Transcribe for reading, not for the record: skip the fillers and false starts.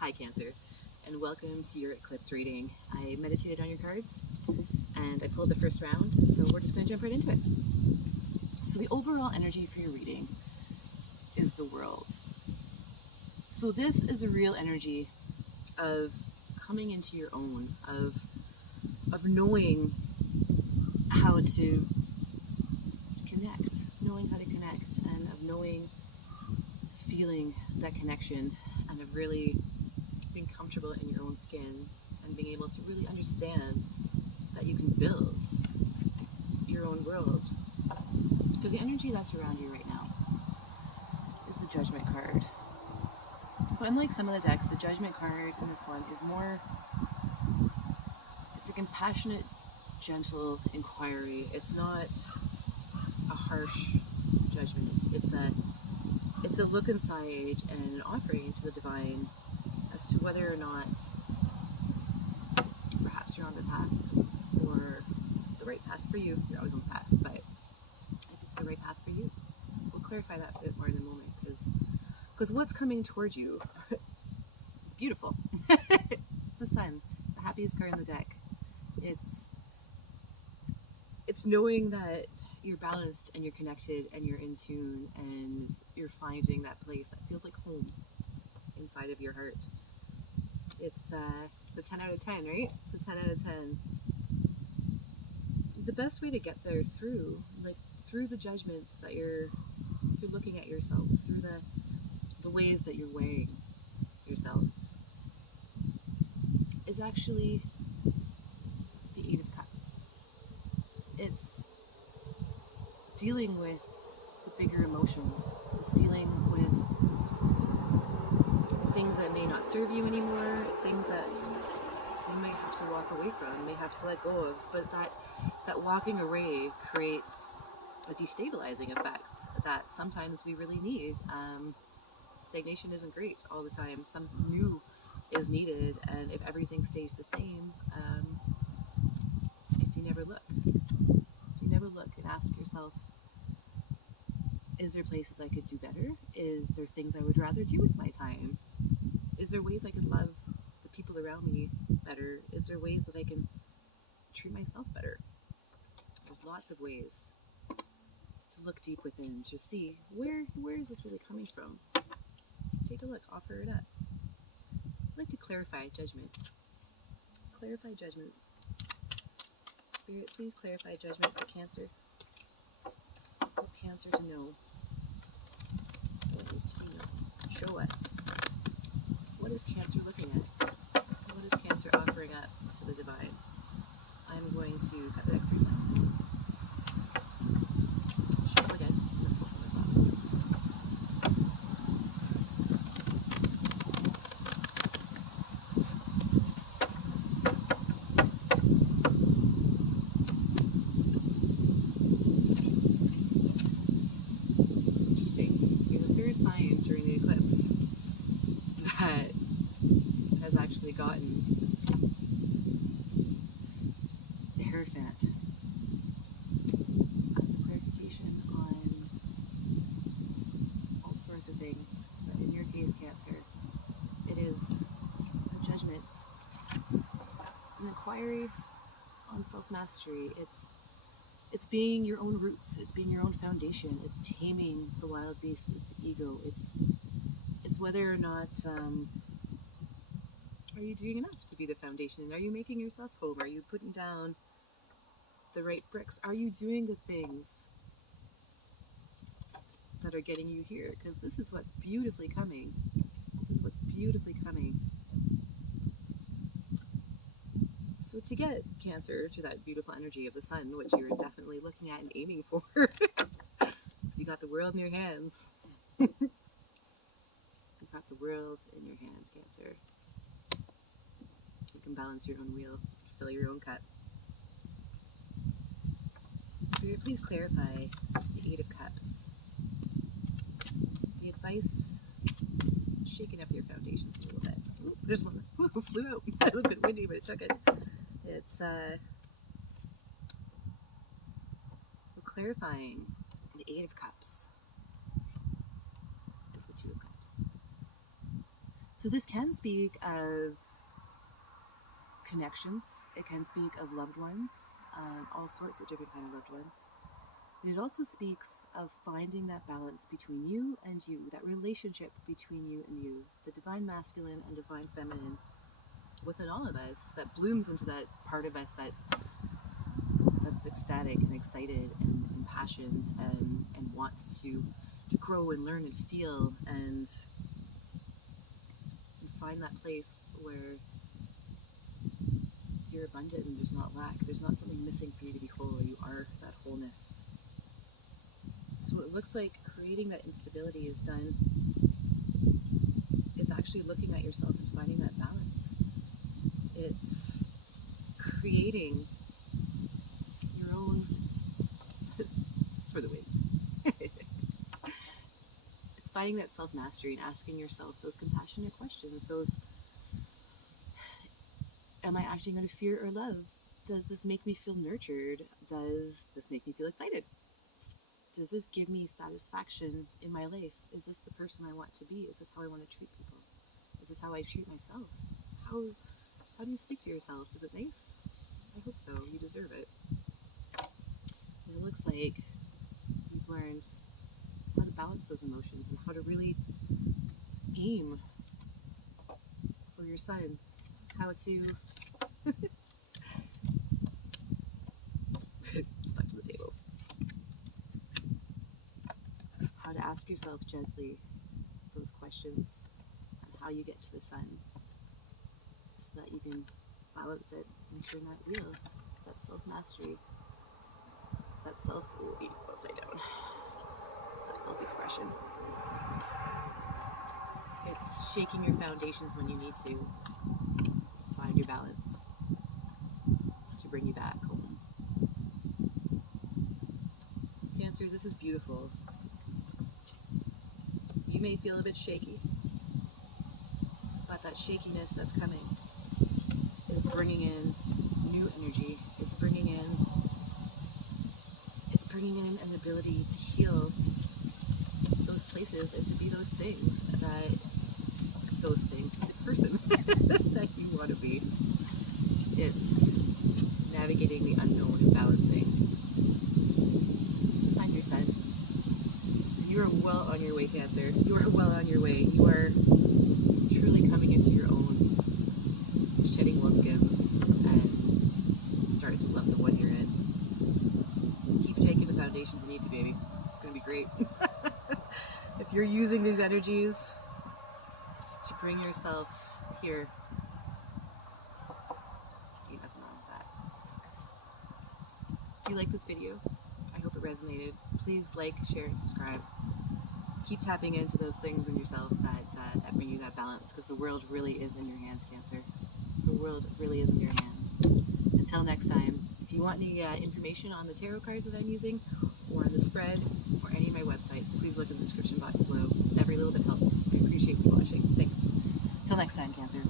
Hi Cancer, and welcome to your Eclipse reading. I meditated on your cards, and I pulled the first round, so we're just going to jump right into it. So the overall energy for your reading is the world. So this is a real energy of coming into your own, of knowing how to connect, and of knowing, feeling that connection, and of really being comfortable in your own skin and being able to really understand that you can build your own world. Because the energy that's around you right now is the Judgment card. But unlike some of the decks, the Judgment card in this one is more, it's a compassionate, gentle inquiry. It's not a harsh judgment. It's a look inside and an offering to the divine as to whether or not perhaps you're on the path or the right path for you. You're always on the path, but if it's the right path for you, we'll clarify that a bit more in a moment, because what's coming towards you is beautiful. It's the sun, the happiest card in the deck. It's knowing that you're balanced and you're connected and you're in tune and you're finding that place that feels like home inside of your heart. It's a 10 out of 10, right? It's a 10 out of 10. The best way to get there through the judgments that you're looking at yourself, through the ways that you're weighing yourself, is actually the Eight of Cups. It's dealing with the bigger emotions. It's dealing with things that may not serve you anymore, things that you may have to walk away from, may have to let go of, but that walking away creates a destabilizing effect that sometimes we really need. Stagnation isn't great all the time. Something new is needed, and if everything stays the same, if you never look and ask yourself, is there places I could do better? Is there things I would rather do with my time? Is there ways I could love the people around me better? Is there ways that I can treat myself better? There's lots of ways to look deep within, to see where is this really coming from. Take a look, offer it up. I'd like to clarify judgment. Clarify judgment. Spirit, please clarify judgment for Cancer. Help Cancer to know. What is to know? Show us. What is Cancer looking at? What is Cancer offering up to the divine? I'm going to cut the deck 3 times. Shuffle again. And then pull from the top. Interesting. You're the third sign during the eclipse that has actually gotten the Hierophant as a clarification on all sorts of things. But in your case, Cancer, it is a judgment. It's an inquiry on self-mastery. It's being your own roots. It's being your own foundation. It's taming the wild beasts. It's the ego. It's whether or not are you doing enough to be the foundation? Are you making yourself home? Are you putting down the right bricks? Are you doing the things that are getting you here? Because this is what's beautifully coming. This is what's beautifully coming. So to get Cancer to that beautiful energy of the sun, which you're definitely looking at and aiming for, because you got the world in your hands. You got the world in your hands, Cancer. You can balance your own wheel, fill your own cup. Spirit, please clarify the Eight of Cups. The advice, shaking up your foundations a little bit. Ooh, there's one that flew out. It was a bit windy, but it took it. It's so clarifying the Eight of Cups is the Two of Cups. So this can speak of connections. It can speak of loved ones, all sorts of different kind of loved ones. And it also speaks of finding that balance between you and you, that relationship between you and you, the divine masculine and divine feminine within all of us, that blooms into that part of us that's ecstatic and excited and impassioned and wants to grow and learn and feel and find that place where you're abundant and there's not lack. There's not something missing for you to be whole. You are that wholeness. So it looks like creating that instability is done. It's actually looking at yourself and finding that balance. It's creating your own it's for the wind. It's finding that self-mastery and asking yourself those compassionate questions, those, am I acting out of fear or love? Does this make me feel nurtured? Does this make me feel excited? Does this give me satisfaction in my life? Is this the person I want to be? Is this how I want to treat people? Is this how I treat myself? How do you speak to yourself? Is it nice? I hope so. You deserve it. And it looks like you've learned how to balance those emotions and how to really aim for your sun. How to stuck to the table. How to ask yourself gently those questions on how you get to the sun so that you can balance it and turn that wheel. So that self-mastery, that upside down, that self-expression. It's shaking your foundations when you need to find your balance, to bring you back home. Cancer, this is beautiful. You may feel a bit shaky, but that shakiness that's coming is bringing in new energy. It's bringing in an ability to heal those places and to be those things, the person that you want to be. It's navigating the unknown and balancing. Find your sun. You are well on your way, Cancer. You are well on your way. You are truly coming into your own, shedding old skins and starting to love the one you're in. Keep shaking the foundations you need to, baby. It's going to be great. If you're using these energies to bring yourself here, ain't nothing wrong with that. If you like this video, I hope it resonated. Please like, share, and subscribe. Keep tapping into those things in yourself that bring you that balance, because the world really is in your hands, Cancer. The world really is in your hands. Until next time, if you want any information on the tarot cards that I'm using, or on the spread, or any of my websites, please look in the description box below. Every little bit helps. I appreciate you watching. Thanks. Till next time, Cancer.